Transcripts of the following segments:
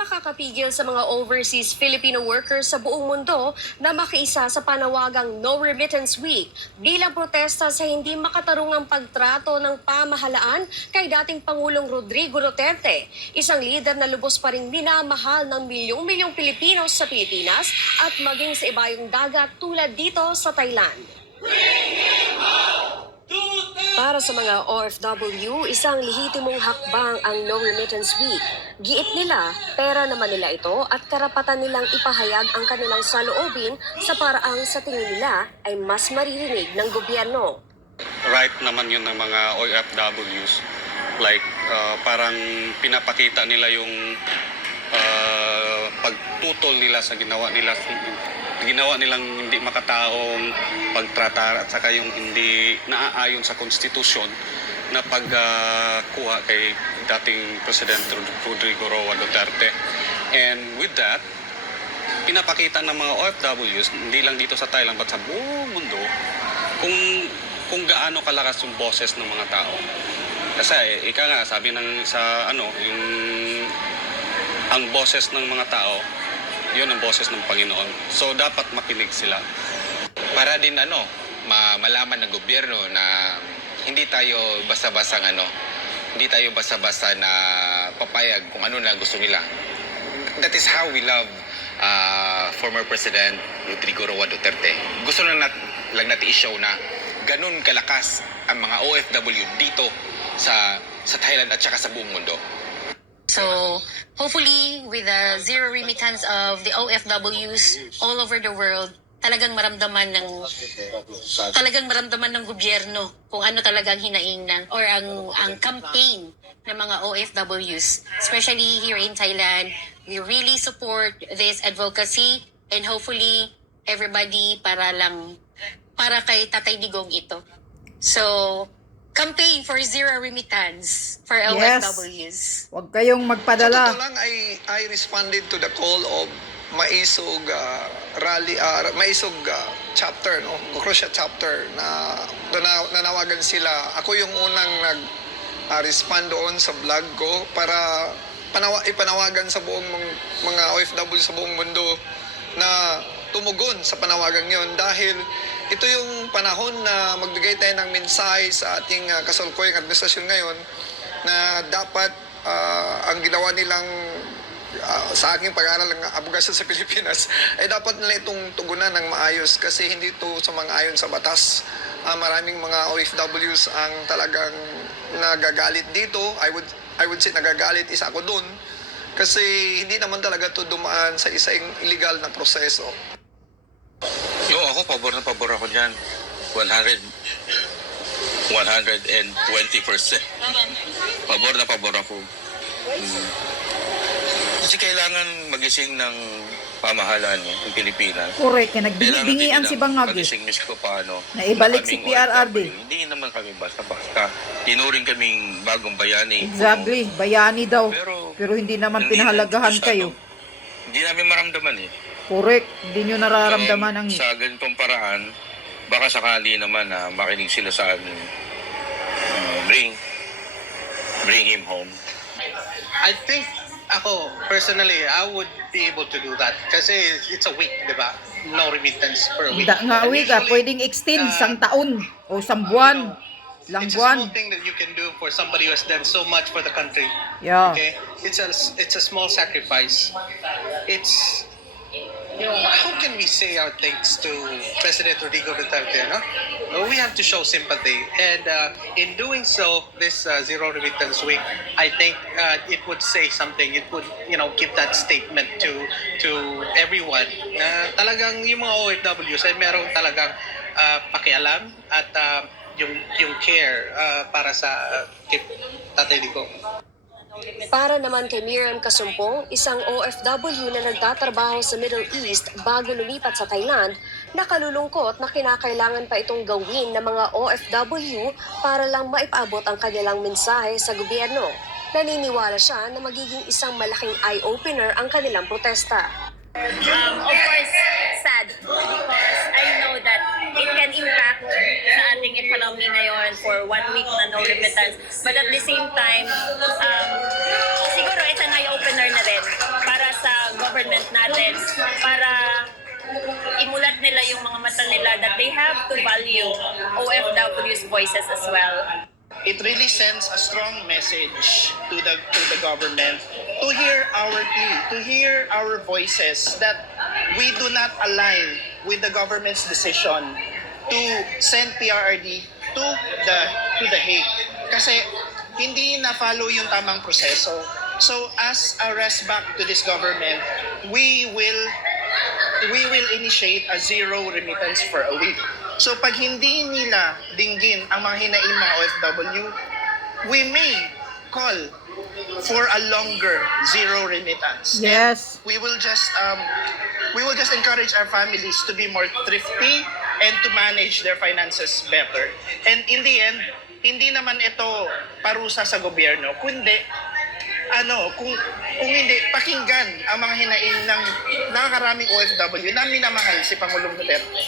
makakapigil sa mga overseas Filipino workers sa buong mundo na makiisa sa panawagang No Remittance Week bilang protesta sa hindi makatarungang pagtrato ng pamahalaan kay dating Pangulong Rodrigo Duterte, isang lider na lubos pa ring minamahal ng milyong-milyong Pilipinos sa Pilipinas at maging sa ibayong dagat tulad dito sa Thailand. Para sa mga OFW, isang lehitimong hakbang ang No Remittance Week. Giit nila, pera naman nila ito at karapatan nilang ipahayag ang kanilang saloobin sa paraang sa tingin nila ay mas maririnig ng gobyerno. Right naman yun ng mga OFWs. Like, parang pinapakita nila yung pagtutol nila sa ginawa nilang hindi makataong pagtrata at saka yung hindi naaayon sa konstitusyon na pagkuha kay dating President Rodrigo Roa Duterte. And with that, pinapakita ng mga OFWs, hindi lang dito sa Thailand, but sa buong mundo, kung gaano kalakas yung boses ng mga tao. Kasi ika nga, sabi ng ang boses ng mga tao, yun ang boses ng Panginoon. So dapat makinig sila. Para din malaman ng gobyerno na hindi tayo basta-basta na papayag kung ano na gusto nila. That is how we love former President Rodrigo Roa Duterte. Gusto lang natin i-show na ganun kalakas ang mga OFW dito sa Thailand at saka sa buong mundo. So, hopefully, with the zero remittance of the OFWs all over the world, talagang maramdaman ng gobyerno kung ano talagang hinaing or ang campaign ng mga OFWs, especially here in Thailand. We really support this advocacy and hopefully everybody para kay Tatay Digong ito. So, campaign for zero remittance for OFWs. Huwag kayong magpadala. Sa totoo lang, I responded to the call of Maisog chapter, no? Crucial chapter na nanawagan sila. Ako yung unang nag-respond doon sa vlog ko para ipanawagan sa buong mga OFW sa buong mundo na tumugon sa panawagan yon dahil ito yung panahon na magbigay tayo ng mensahe sa ating kasalukuyang administrasyon ngayon na dapat ang ginawa nilang sa aking pag-aaral ng abogasya sa Pilipinas ay dapat nila itong tugunan ng maayos kasi hindi ito sumang-ayon sa batas. Maraming mga OFWs ang talagang nagagalit dito. I would say nagagalit, isa ako dun kasi hindi naman talaga ito dumaan sa isang illegal na proseso. Ako, pabor ako dyan. 120%. Pabor ako. Kasi kailangan magising ng pamahalaan ng Pilipinas. Correct, nagbingi-bingian si Bangag. Magising ko paano. Naibalik si PRRD. Hindi naman kami basta-basta. Tinuring kaming bagong bayani. Exactly, bayani daw. Pero hindi naman pinahalagahan kayo. Hindi namin maramdaman eh. Correct, hindi nyo nararamdaman ang... Sa ganitong paraan, baka sakali naman na makinig sila sa amin. Bring him home. I think ako, personally, I would be able to do that. Kasi it's a week, di ba? No remittance per week. Nga week, pwedeng extend sang taon o sang buwan. Lang It's a buwan. small thing that you can do for somebody who has done so much for the country. Yeah. Okay? It's a small sacrifice. It's... how can we say our thanks to President Rodrigo Duterte, no? We have to show sympathy. And in doing so, this Zero Remittance Week, I think it would say something. It would, give that statement to everyone. Talagang yung mga OFWs ay merong talagang pakialam at yung care para sa Tatay Digong. Para naman kay Miriam Kasumpong, isang OFW na nagtatrabaho sa Middle East bago lumipat sa Thailand, nakalulungkot na kinakailangan pa itong gawin ng mga OFW para lang maipaabot ang kanilang mensahe sa gobyerno. Naniniwala siya na magiging isang malaking eye-opener ang kanilang protesta. Of course, sad because I know that it can impact sa ating economy ngayon for 1 week na no remittance. But at the same time, siguro it's an eye-opener na rin para government natin para imulat nila yung mga mata nila that they have to value OFW's voices as well. It really sends a strong message to the government to hear our plea, to hear our voices that we do not align with the government's decision to send PRRD to the Hague. Kasi hindi na-follow yung tamang proseso. So as a resback to this government, we will initiate a zero remittance for a week. So pag hindi nila dinggin ang mga hinaing mga OFW, we may call for a longer zero remittance. Yes. We will just encourage our families to be more thrifty and to manage their finances better. And in the end, hindi naman ito parusa sa gobyerno, kundi kung hindi pakinggan ang mga hinaing ng nakakaraming OFW na minamahal si Pangulong Duterte.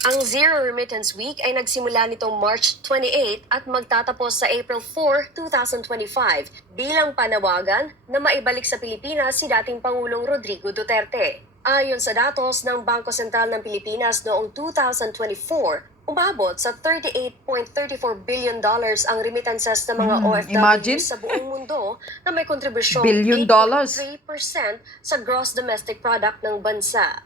Ang Zero Remittance Week ay nagsimula nitong March 28 at magtatapos sa April 4, 2025 bilang panawagan na maibalik sa Pilipinas si dating Pangulong Rodrigo Duterte. Ayon sa datos ng Bangko Sentral ng Pilipinas noong 2024, umabot sa $38.34 billion ang remittances ng mga OFW imagine. sa buong mundo na may kontribusyong Billion dollars. 8.3% sa gross domestic product ng bansa.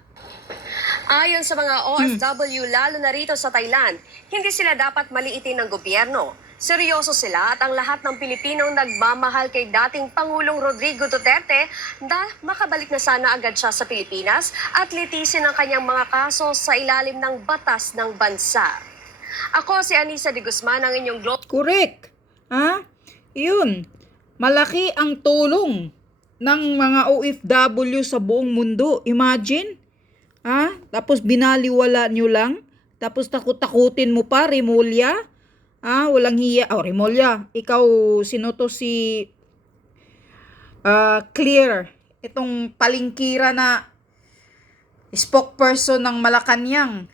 Ayon sa mga OFW, lalo na rito sa Thailand, hindi sila dapat maliitin ng gobyerno. Seryoso sila at ang lahat ng Pilipinong nagmamahal kay dating Pangulong Rodrigo Duterte na makabalik na sana agad siya sa Pilipinas at litisin ang kanyang mga kaso sa ilalim ng batas ng bansa. Ako si Anissa de Guzman, ang inyong Correct. Yun. Malaki ang tulong ng mga OFW sa buong mundo. Imagine. Tapos binaliwala nyo lang. Tapos takot-takutin mo pa, Remulla. Walang hiya. Remulla, ikaw, sino to si Clear? Itong palingkira na spokesperson ng Malacanang.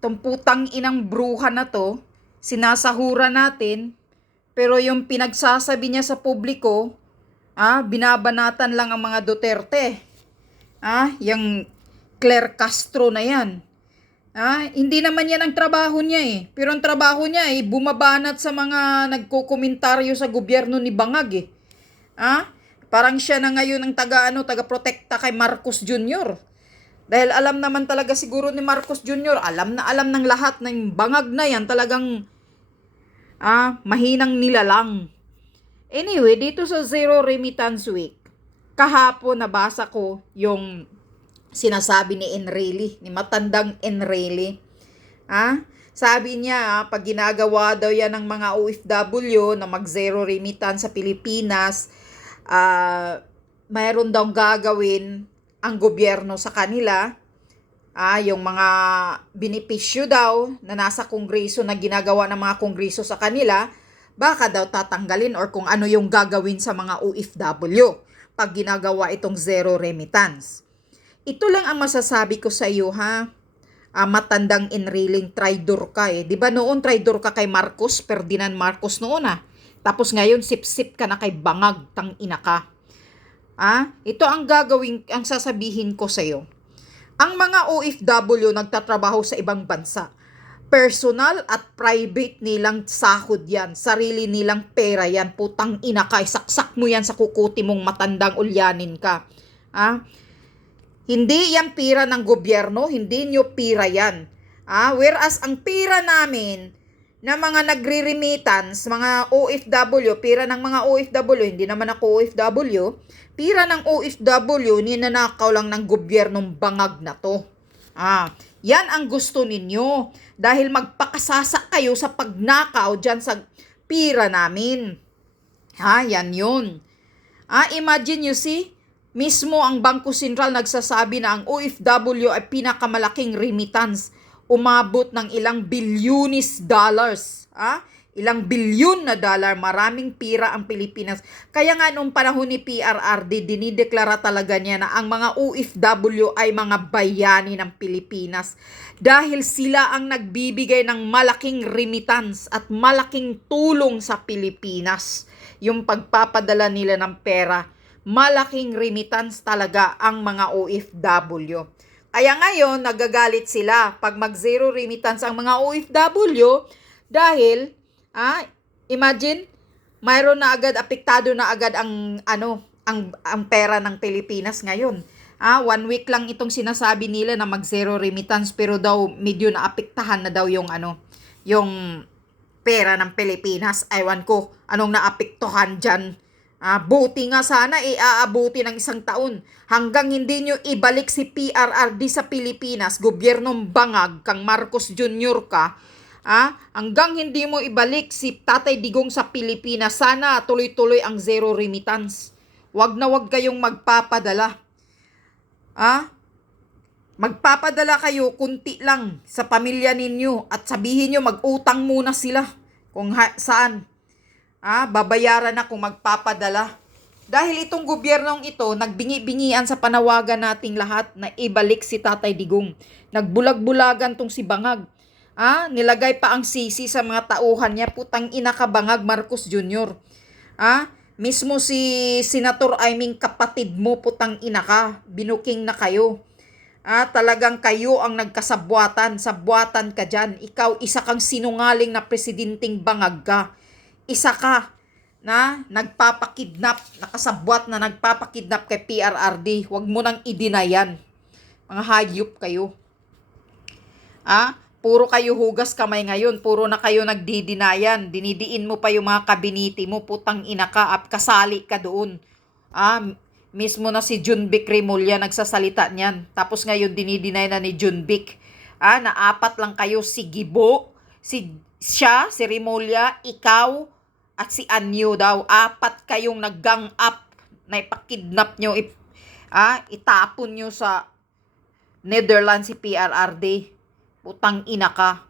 Itong putang inang bruha na to, sinasahura natin, pero yung pinagsasabi niya sa publiko, binabanatan lang ang mga Duterte. Yung Claire Castro na yan. Hindi naman yan ang trabaho niya eh. Pero ang trabaho niya eh, bumabanat sa mga nagkokomentaryo sa gobyerno ni Bangag eh. Parang siya na ngayon ang taga-protekta kay Marcos Jr. Dahil alam naman talaga siguro ni Marcos Jr., alam ng lahat ng Bangag na yan talagang mahinang nilalang. Anyway, dito sa Zero Remittance Week, kahapon nabasa ko yung sinasabi ni Enrile, ni matandang Enrile. Sabi niya, pag ginagawa daw yan ng mga OFW na mag-zero remittance sa Pilipinas, mayroon daw gagawin ang gobyerno sa kanila. Yung mga benepisyo daw na nasa kongreso na ginagawa ng mga kongreso sa kanila, baka daw tatanggalin or kung ano yung gagawin sa mga OFW pag ginagawa itong zero remittance. Ito lang ang masasabi ko sa iyo matandang Enriling, traidor ka eh. Di ba noon traidor ka kay Marcos, Ferdinand Marcos noon Tapos ngayon sip-sip ka na kay Bangag, tang ina ka. Ito ang ang sasabihin ko sa iyo. Ang mga OFW nagtatrabaho sa ibang bansa. Personal at private nilang sahod yan. Sarili nilang pera yan. Putang ina ka. Saksak mo yan sa kukuti mong matandang ulyanin ka. Hindi yan pira ng gobyerno. Hindi nyo pira yan. Whereas ang pira namin na mga nagre-remittance, mga OFW, pira ng mga OFW, hindi naman ako OFW, pira ng OFW, ninanakaw lang ng gobyernong Bangag na to. Yan ang gusto ninyo. Dahil magpakasasa kayo sa pagnakaw dyan sa pira namin. Yan yun. Imagine you see, mismo ang Bangko Sentral nagsasabi na ang OFW ay pinakamalaking remittance. Umabot ng ilang bilyonis dollars. Ilang bilyon na dollar, maraming pira ang Pilipinas. Kaya nga noong panahon ni PRRD, dinideklara talaga niya na ang mga OFW ay mga bayani ng Pilipinas. Dahil sila ang nagbibigay ng malaking remittance at malaking tulong sa Pilipinas. Yung pagpapadala nila ng pera malaking remittance talaga ang mga OFW. Kaya ngayon, nagagalit sila pag mag-zero remittance ang mga OFW dahil, imagine, mayroon na agad, apektado na agad ang pera ng Pilipinas ngayon. 1 week lang itong sinasabi nila na mag-zero remittance pero daw medyo naapektahan na daw yung pera ng Pilipinas. Ewan ko anong naapektuhan dyan. Buti nga sana aabuti ng 1 taon hanggang hindi nyo ibalik si PRRD sa Pilipinas, gobyernong bangag kang Marcos Jr. ka, hanggang hindi mo ibalik si Tatay Digong sa Pilipinas, sana tuloy-tuloy ang zero remittance. Wag na wag kayong magpapadala. Magpapadala kayo kunti lang sa pamilya ninyo at sabihin nyo mag-utang muna sila kung saan. Babayaran na kung magpapadala. Dahil itong gobyernong ito, nagbingi-bingian sa panawagan nating lahat na ibalik si Tatay Digong. Nagbulag-bulagan tong si Bangag. Nilagay pa ang sisi sa mga tauhan niya, putang ina ka Bangag Marcos Jr. Mismo si Senator Aiming kapatid mo, putang ina ka, binuking na kayo. Talagang kayo ang nagkasabwatan, sabwatan ka dyan. Ikaw, isa kang sinungaling na presidenteng Bangag ka. Isa ka na nagpapakidnap, nakasabwat na nagpapakidnap kay PRRD. Huwag mo nang i-deny yan. Mga hayop kayo. Puro kayo hugas kamay ngayon. Puro na kayo nagdidinayan. Dinidiin mo pa yung mga kabiniti mo. Putang ina ka. Kasali ka doon. Mismo na si Junbic Remulla nagsasalita niyan. Tapos ngayon dinidinay na ni Junbic. Na 4 lang kayo. Si Gibo, si Remulla, ikaw, at si Anyo daw. 4 kayong nag-gang up na ipakidnap nyo. Itapon nyo sa Netherlands si PRRD. Putang ina ka.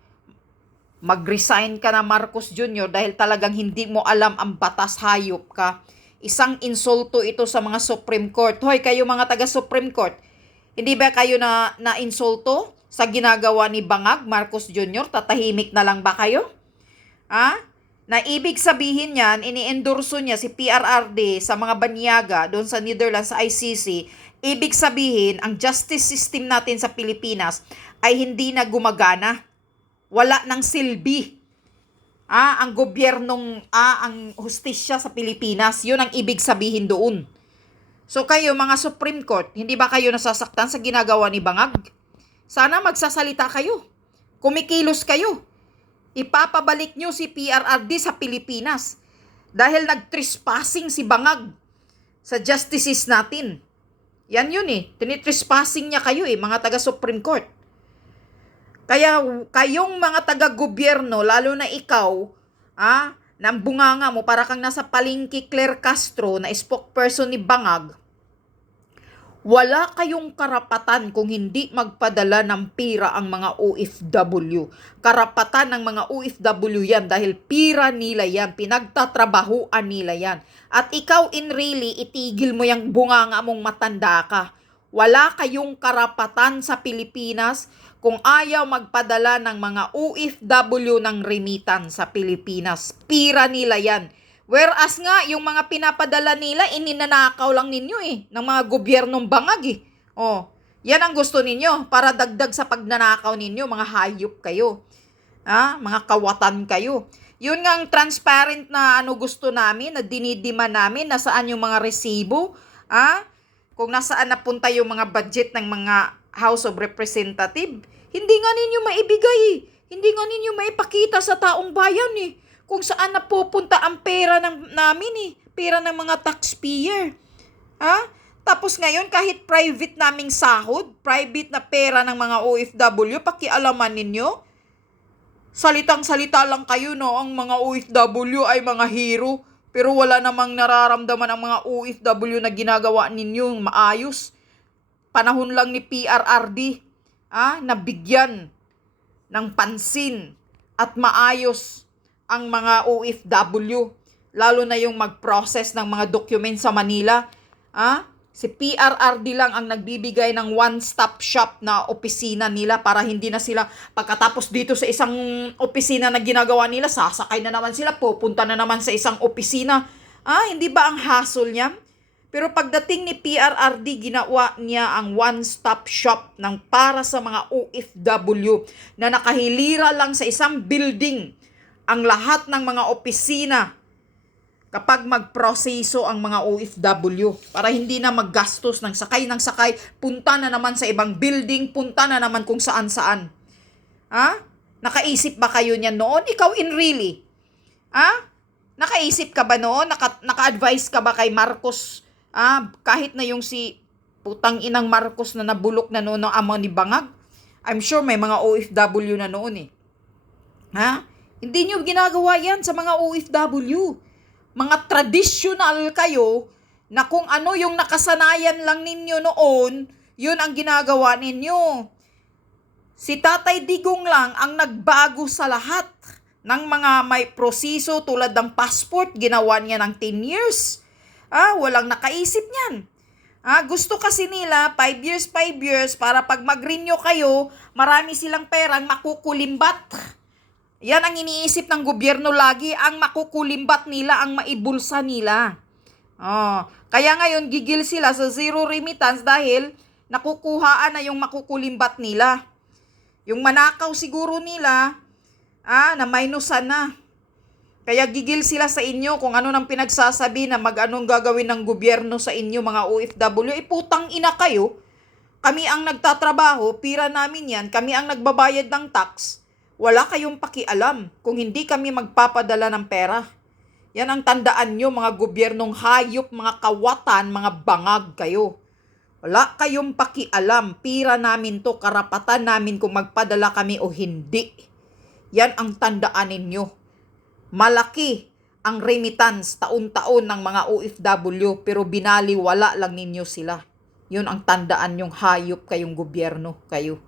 Mag-resign ka na Marcos Jr. dahil talagang hindi mo alam ang batas, hayop ka. Isang insulto ito sa mga Supreme Court. Hoy, kayo mga taga Supreme Court, hindi ba kayo na insulto sa ginagawa ni Bangag Marcos Jr.? Tatahimik na lang ba kayo? Na ibig sabihin niyan, ini-endorso niya si PRRD sa mga banyaga doon sa Netherlands, sa ICC. Ibig sabihin, ang justice system natin sa Pilipinas ay hindi na gumagana. Wala nang silbi. Ang gobyernong, ang hustisya sa Pilipinas, yun ang ibig sabihin doon. So kayo mga Supreme Court, hindi ba kayo nasasaktan sa ginagawa ni Bangag? Sana magsasalita kayo. Kumikilos kayo. Ipapabalik nyo si PRRD sa Pilipinas. Dahil nag-trespassing si Bangag sa justices natin. Yan yun tinitrespassing niya kayo mga taga Supreme Court. Kaya kayong mga taga-gobyerno, lalo na ikaw, nang bunganga mo, para kang nasa palengke Claire Castro na spokesperson ni Bangag, wala kayong karapatan kung hindi magpadala ng pira ang mga OFW. Karapatan ng mga OFW yan dahil pira nila yan, pinagtatrabahuan nila yan. At ikaw in really, itigil mo yung bunganga mong matanda ka. Wala kayong karapatan sa Pilipinas kung ayaw magpadala ng mga OFW ng remittance sa Pilipinas. Pira nila yan. Whereas nga, yung mga pinapadala nila, ininanakaw lang ninyo ng mga gobyernong Bangag yan ang gusto ninyo para dagdag sa pagnanakaw ninyo, mga hayop kayo. Mga kawatan kayo. Yun nga ang transparent na gusto namin, na dinidima namin, nasaan yung mga resibo, kung nasaan napunta yung mga budget ng mga House of Representative. Hindi nga ninyo maibigay Hindi nga ninyo maipakita sa taong bayan kung saan napupunta ang pera namin pera ng mga taxpayer. Tapos ngayon kahit private naming sahod, private na pera ng mga OFW, pakialaman ninyo. Salitang-salita lang kayo ang mga OFW ay mga hero, pero wala namang nararamdaman ang mga OFW na ginagawa ninyo maayos. Panahon lang ni PRRD, nabigyan ng pansin at maayos ang mga OFW, lalo na yung mag-process ng mga document sa Manila. Si PRRD lang ang nagbibigay ng one-stop shop na opisina nila para hindi na sila, pagkatapos dito sa isang opisina na ginagawa nila, sasakay na naman sila, pupunta na naman sa isang opisina. Hindi ba ang hassle niyan? Pero pagdating ni PRRD, ginawa niya ang one-stop shop ng para sa mga OFW na nakahilira lang sa isang building ang lahat ng mga opisina kapag magproseso ang mga OFW para hindi na maggastos ng sakay, punta na naman sa ibang building, punta na naman kung saan-saan. Ha? Nakaisip ba kayo niyan noon? Ikaw in really? Ha? Nakaisip ka ba noon? Naka-advise ka ba kay Marcos? Kahit na yung si putang inang Marcos na nabulok na noon ng amo ni Bangag? I'm sure may mga OFW na noon eh. Ha? Hindi nyo ginagawa yan sa mga OFW. Mga traditional kayo na kung ano yung nakasanayan lang ninyo noon, yun ang ginagawa ninyo. Si Tatay Digong lang ang nagbago sa lahat ng mga may proseso tulad ng passport, ginawa niya ng 10 years. Walang nakaisip niyan. Gusto kasi nila 5 years para pag mag-renew kayo, marami silang perang makukulimbat. Yan ang iniisip ng gobyerno lagi, ang makukulimbat nila, ang maibulsa nila. Kaya ngayon gigil sila sa zero remittance dahil nakukuhaan na yung makukulimbat nila. Yung manakaw siguro nila, na minusan na. Kaya gigil sila sa inyo kung ano nang pinagsasabi na anong gagawin ng gobyerno sa inyo mga OFW. Putang ina kayo. Kami ang nagtatrabaho, pira namin yan, kami ang nagbabayad ng tax. Wala kayong pakialam kung hindi kami magpapadala ng pera. Yan ang tandaan nyo mga gobyernong hayop, mga kawatan, mga bangag kayo. Wala kayong pakialam, pira namin to, karapatan namin kung magpadala kami o hindi. Yan ang tandaan ninyo. Malaki ang remittance taon-taon ng mga OFW pero binaliwala lang ninyo sila. Yun ang tandaan yung hayop kayong gobyerno kayo.